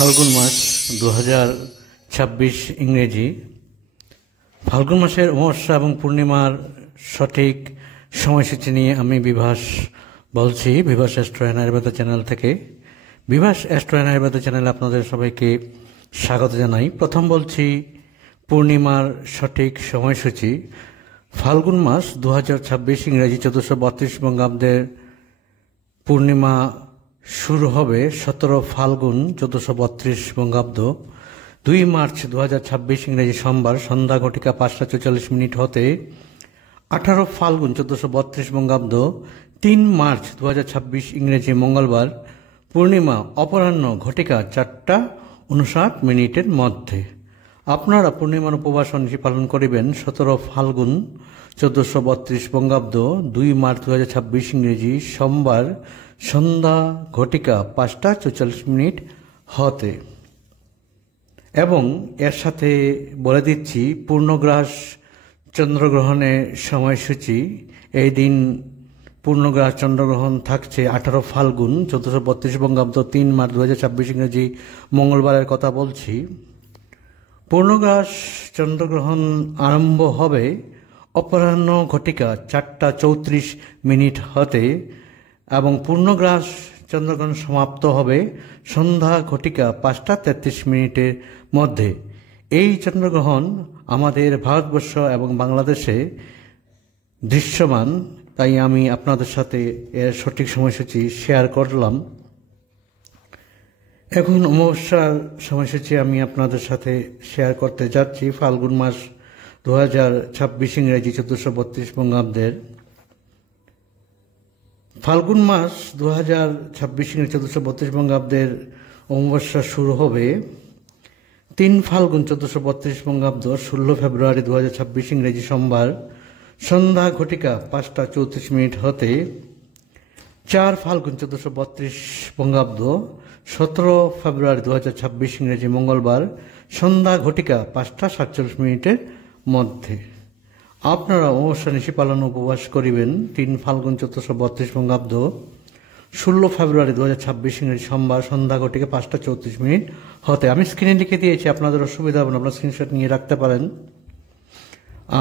ফাল্গুন মাস 2026 ইংরেজি। ফাল্গুন মাসের অমাবস্যা এবং পূর্ণিমার সঠিক সময়সূচি নিয়ে আমি বিভাস বলছি, Bibhas astro and Ayurveda channel থেকে। বিভাস অ্যাস্ট্রো অ্যান্ড আয়ুর্বেদা চ্যানেলে আপনাদের সবাইকে স্বাগত জানাই। প্রথম বলছি পূর্ণিমার সঠিক সময়সূচি। ফাল্গুন মাস 2026 ইংরেজি 1432 বঙ্গাব্দের পূর্ণিমা শুরু হবে 17 ফাল্গুন 1432 বঙ্গাব্দ 2 মার্চ 2026 ইংরেজি সোমবার সন্ধ্যা ঘটিকা 5:44 হতে 18 ফাল্গুন 1432 বঙ্গাব্দ 3 মার্চ 2026 ইংরেজি মঙ্গলবার পূর্ণিমা অপরাহ্ন ঘটিকা 4:59 মধ্যে। আপনারা পূর্ণিমার উপবাস অনিশি পালন করিবেন 17 ফাল্গুন 1432 বঙ্গাব্দ 2 মার্চ 2026 ইংরেজি সোমবার সন্ধ্যা ঘটিকা 5:44 হতে। এবং এর সাথে বলে দিচ্ছি পূর্ণগ্রাস চন্দ্রগ্রহণের সময়সূচি। এই দিন পূর্ণগ্রাস চন্দ্রগ্রহণ থাকছে 18 ফাল্গুন 1432 বঙ্গাব্দ 3 মার্চ 2026 ইংরেজি মঙ্গলবারের কথা বলছি। পূর্ণগ্রাস চন্দ্রগ্রহণ আরম্ভ হবে অপরাহ্ন ঘটিকা 4:34 হতে এবং পূর্ণগ্রাস চন্দ্রগ্রহণ সমাপ্ত হবে সন্ধ্যা ঘটিকা 5:33 মধ্যে। এই চন্দ্রগ্রহণ আমাদের ভারতবর্ষ এবং বাংলাদেশে দৃশ্যমান, তাই আমি আপনাদের সাথে এর সঠিক সময়সূচি শেয়ার করলাম। এখন অমাবস্যার সময়সূচি আমি আপনাদের সাথে শেয়ার করতে যাচ্ছি। ফাল্গুন মাস 2026 ইংরেজি 1432 বঙ্গাব্দের ফাল্গুন মাস 2026 ইংরেজি 1432 বঙ্গাব্দের অমাবস্যা শুরু হবে 3 ফাল্গুন 1432 বঙ্গাব্দ 16 ফেব্রুয়ারি 2026 ইংরেজি সোমবার সন্ধ্যা ঘটিকা 5:34 হতে 4 ফাল্গুন 1432 বঙ্গাব্দ 17 ফেব্রুয়ারি 2026 ইংরেজি মঙ্গলবার সন্ধ্যা ঘটিকা 5:47 মধ্যে। আপনারা অমাবস্যা নিশি পালন উপবাস করিবেন 3 ফাল্গুন 1432 বঙ্গাব্দ 16 ফেব্রুয়ারি 2026 ইংরেজি সোমবার সন্ধ্যা ঘটিকা 5:34 হতে। আমি স্ক্রিনে লিখে দিয়েছি, আপনাদের অসুবিধা হবে না, আপনারা স্ক্রিনশট নিয়ে রাখতে পারেন।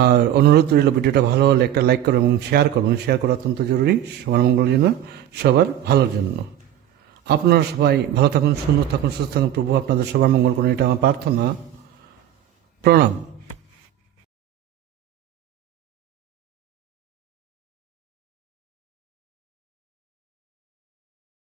আর অনুরোধ রইল, ভিডিওটা ভালো হলে একটা লাইক করুন এবং শেয়ার করুন। শেয়ার করা অত্যন্ত জরুরি, সবার মঙ্গলের জন্য, সবার ভালোর জন্য। আপনারা সবাই ভালো থাকুন, সুন্দর থাকুন, সুস্থ থাকুন। প্রভু আপনাদের সবার মঙ্গল করুন, এটা আমার প্রার্থনা। প্রণাম।